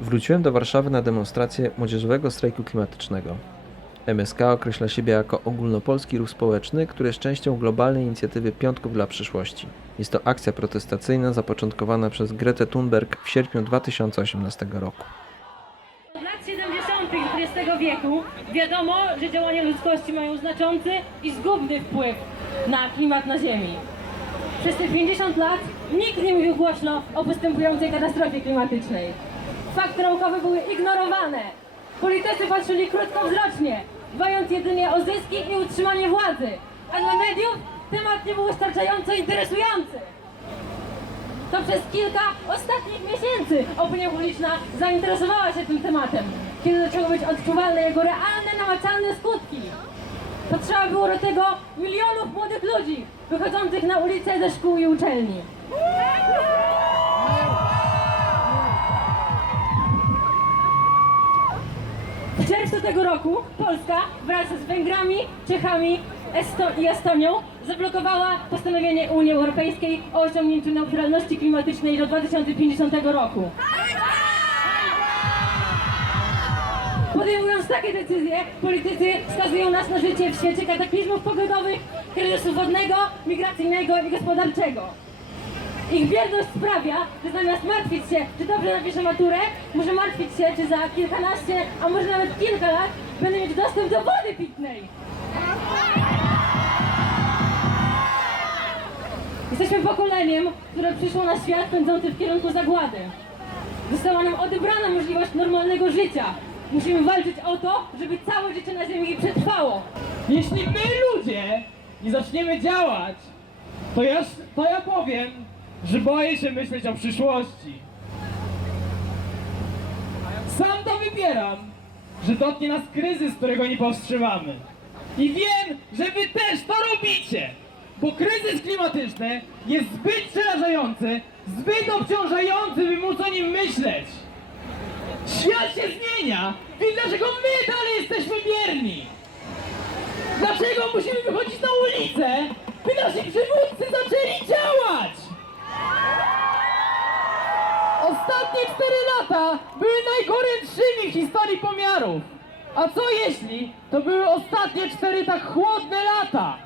Wróciłem do Warszawy na demonstrację młodzieżowego strajku klimatycznego. MSK określa siebie jako ogólnopolski ruch społeczny, który jest częścią globalnej inicjatywy Piątków dla przyszłości. Jest to akcja protestacyjna zapoczątkowana przez Gretę Thunberg w sierpniu 2018 roku. Od lat 70. XX wieku wiadomo, że działania ludzkości mają znaczący i zgubny wpływ na klimat na Ziemi. Przez te 50 lat nikt nie mówił głośno o postępującej katastrofie klimatycznej. Fakty naukowe były ignorowane. Politycy patrzyli krótkowzrocznie, dbając jedynie o zyski i utrzymanie władzy, a dla mediów temat nie był wystarczająco interesujący. To przez kilka ostatnich miesięcy opinia publiczna zainteresowała się tym tematem, kiedy zaczęły być odczuwalne jego realne, namacalne skutki. Potrzeba było do tego milionów młodych ludzi wychodzących na ulicę ze szkół i uczelni. W czerwcu tego roku Polska wraz z Węgrami, Czechami i Estonią zablokowała postanowienie Unii Europejskiej o osiągnięciu neutralności klimatycznej do 2050 roku. Podejmując takie decyzje, politycy wskazują nas na życie w świecie kataklizmów pogodowych, kryzysu wodnego, migracyjnego i gospodarczego. Ich bierność sprawia, że zamiast martwić się, czy dobrze napiszę maturę, muszę martwić się, czy za kilkanaście, a może nawet kilka lat będę mieć dostęp do wody pitnej. Jesteśmy pokoleniem, które przyszło na świat pędzący w kierunku zagłady. Została nam odebrana możliwość normalnego życia. Musimy walczyć o to, żeby całe życie na Ziemi przetrwało. Jeśli my ludzie nie zaczniemy działać, to ja powiem, że boję się myśleć o przyszłości. Sam to wybieram, że dotknie nas kryzys, którego nie powstrzymamy. I wiem, że wy też to robicie, bo kryzys klimatyczny jest zbyt przerażający, zbyt obciążający, by móc o nim myśleć. Świat się zmienia, więc dlaczego my dalej jesteśmy bierni? Dlaczego musimy wychodzić na ulicę, by nasi przywódcy zaczęli działać? Ostatnie 4 lata były najgorętszymi w historii pomiarów. A co jeśli to były ostatnie 4 tak chłodne lata?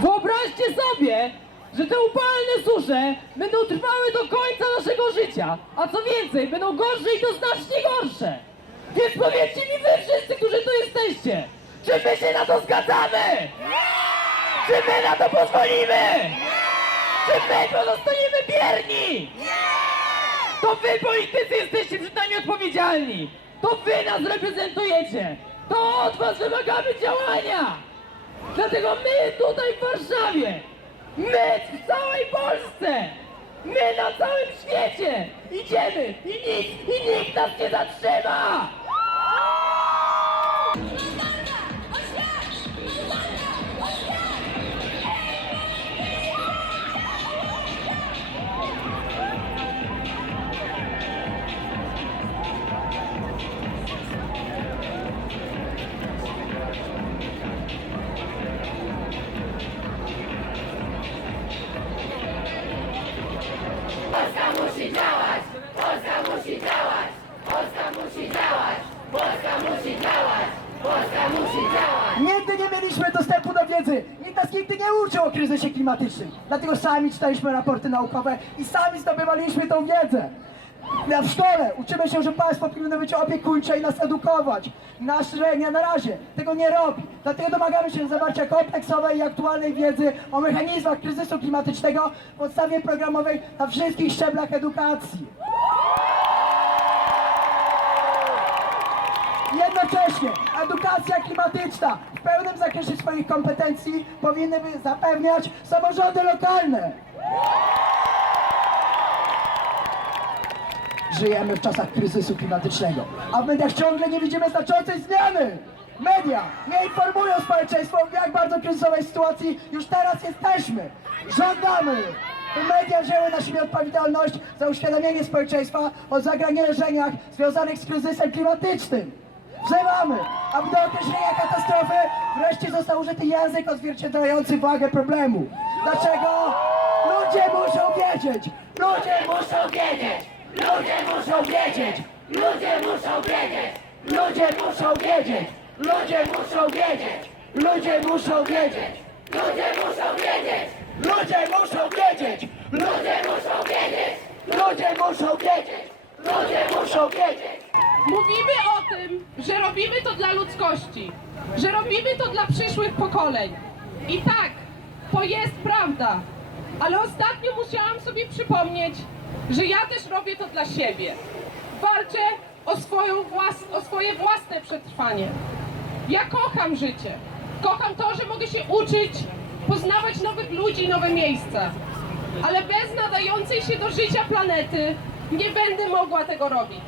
Wyobraźcie sobie, że te upalne susze będą trwały do końca naszego życia, a co więcej, będą gorsze i to znacznie gorsze. Więc powiedzcie mi wy wszyscy, którzy tu jesteście, czy my się na to zgadzamy? Czy my na to pozwolimy? Czy my pozostaniemy bierni? To wy, politycy, jesteście przed nami odpowiedzialni. To wy nas reprezentujecie. To od was wymagamy działania. Dlatego my tutaj w Warszawie, my w całej Polsce, my na całym świecie idziemy i nikt nas nie zatrzyma! Polska musi działać! Polska musi działać! Polska musi działać! Polska musi działać! Polska musi działać! Nigdy nie mieliśmy dostępu do wiedzy. Nikt nas nigdy nie uczył o kryzysie klimatycznym. Dlatego sami czytaliśmy raporty naukowe i sami zdobywaliśmy tą wiedzę. W szkole uczymy się, że państwo powinno być opiekuńcze i nas edukować. Nasz średnia na razie tego nie robi. Dlatego domagamy się zawarcia kompleksowej i aktualnej wiedzy o mechanizmach kryzysu klimatycznego w podstawie programowej na wszystkich szczeblach edukacji. Jednocześnie edukacja klimatyczna w pełnym zakresie swoich kompetencji powinny zapewniać samorządy lokalne. Żyjemy w czasach kryzysu klimatycznego, a w mediach ciągle nie widzimy znaczącej zmiany. Media nie informują społeczeństwo, w jak bardzo kryzysowej sytuacji już teraz jesteśmy. Żądamy, by media wzięły na siebie odpowiedzialność za uświadomienie społeczeństwa o zagrożeniach związanych z kryzysem klimatycznym. Wzywamy, aby do określenia katastrofy wreszcie został użyty język odzwierciedlający wagę problemu. Dlaczego? Ludzie muszą wiedzieć! Ludzie muszą wiedzieć! Ludzie muszą wiedzieć! Ludzie muszą wiedzieć! Ludzie muszą wiedzieć! Ludzie muszą wiedzieć! Ludzie muszą wiedzieć! Ludzie muszą wiedzieć! Ludzie muszą wiedzieć! Ludzie muszą wiedzieć! Ludzie muszą wiedzieć! Ludzie muszą wiedzieć! Mówimy o tym, że robimy to dla ludzkości, że robimy to dla przyszłych pokoleń. I tak, to jest prawda, ale ostatnio musiałam sobie przypomnieć, że ja też robię to dla siebie. Walczę o swoje własne przetrwanie. Ja kocham życie. Kocham to, że mogę się uczyć, poznawać nowych ludzi, nowe miejsca. Ale bez nadającej się do życia planety nie będę mogła tego robić.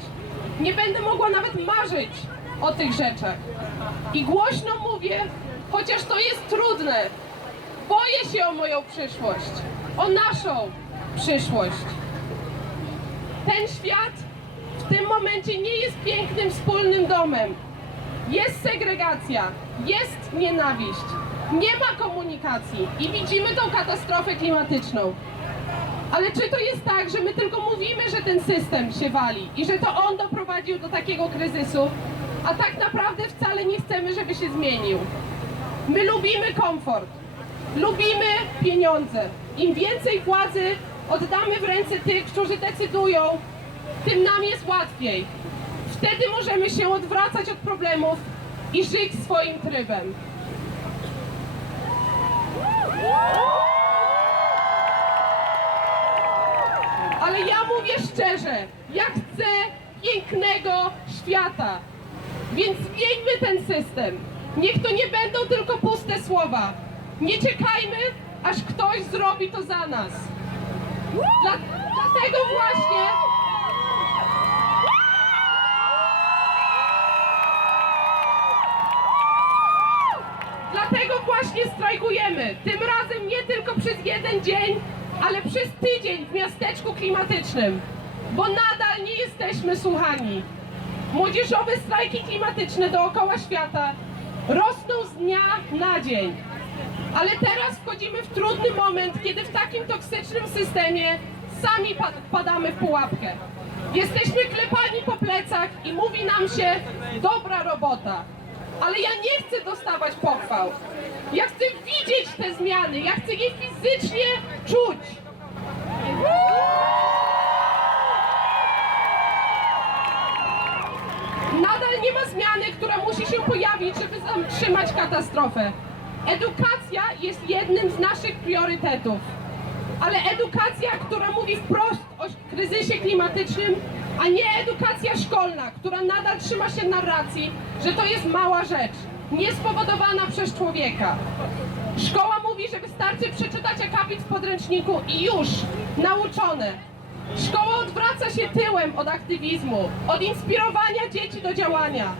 Nie będę mogła nawet marzyć o tych rzeczach. I głośno mówię, chociaż to jest trudne. Boję się o moją przyszłość, o naszą przyszłość. Ten świat w tym momencie nie jest pięknym wspólnym domem. Jest segregacja, jest nienawiść, nie ma komunikacji i widzimy tą katastrofę klimatyczną. Ale czy to jest tak, że my tylko mówimy, że ten system się wali i że to on doprowadził do takiego kryzysu, a tak naprawdę wcale nie chcemy, żeby się zmienił? My lubimy komfort, lubimy pieniądze. Im więcej władzy oddamy w ręce tych, którzy decydują, tym nam jest łatwiej. Wtedy możemy się odwracać od problemów i żyć swoim trybem. Ale ja mówię szczerze, ja chcę pięknego świata. Więc zmieńmy ten system. Niech to nie będą tylko puste słowa. Nie czekajmy, aż ktoś zrobi to za nas. Dlatego właśnie... Dlatego właśnie strajkujemy. Tym razem nie tylko przez jeden dzień, ale przez tydzień w miasteczku klimatycznym. Bo nadal nie jesteśmy słuchani. Młodzieżowe strajki klimatyczne dookoła świata rosną z dnia na dzień. Ale teraz wchodzimy w trudny moment, kiedy w takim toksycznym systemie sami padamy w pułapkę. Jesteśmy klepani po plecach i mówi nam się dobra robota. Ale ja nie chcę dostawać pochwał. Ja chcę widzieć te zmiany, ja chcę je fizycznie czuć. Nadal nie ma zmiany, która musi się pojawić, żeby zatrzymać katastrofę. Edukacja jest jednym z naszych priorytetów. Ale edukacja, która mówi wprost o kryzysie klimatycznym, a nie edukacja szkolna, która nadal trzyma się narracji, że to jest mała rzecz, niespowodowana przez człowieka. Szkoła mówi, że wystarczy przeczytać akapit w podręczniku i już nauczone. Szkoła odwraca się tyłem od aktywizmu, od inspirowania dzieci do działania.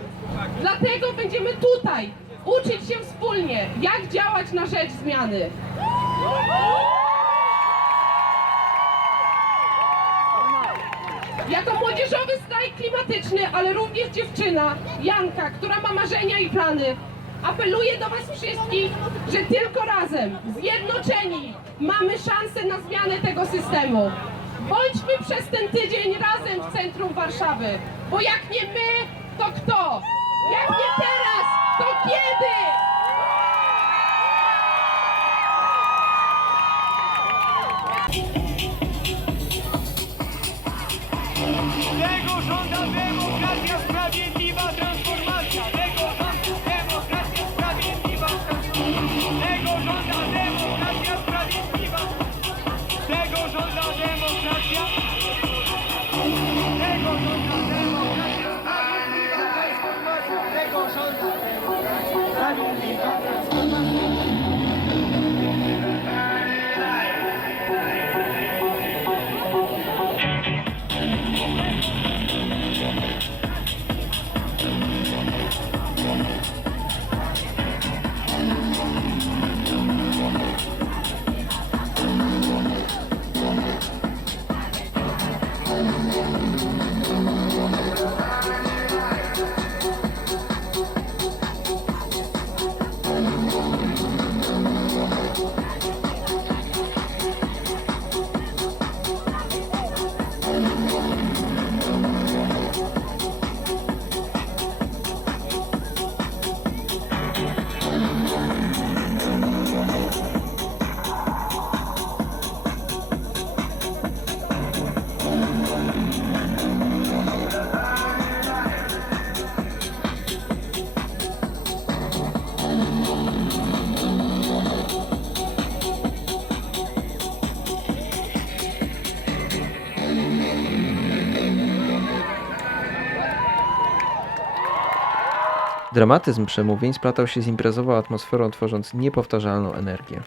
Dlatego będziemy tutaj uczyć się wspólnie, jak działać na rzecz zmiany. Jako młodzieżowy strajk klimatyczny, ale również dziewczyna, Janka, która ma marzenia i plany, apeluję do was wszystkich, że tylko razem, zjednoczeni, mamy szansę na zmianę tego systemu. Bądźmy przez ten tydzień razem w centrum Warszawy, bo jak nie my, to kto? Jak nie teraz, to kiedy? Tego żąda demokracja, sprawiedliwa transformacja. Tego żąda demokracja, sprawiedliwa transformacja. Tego żąda demokracja, sprawiedliwa. Tego żąda demokracja. Tego żąda demokracja, sprawiedliwa transformacja. Tego żąda demokracja, sprawiedliwa transformacja. Dramatyzm przemówień splatał się z imprezową atmosferą, tworząc niepowtarzalną energię.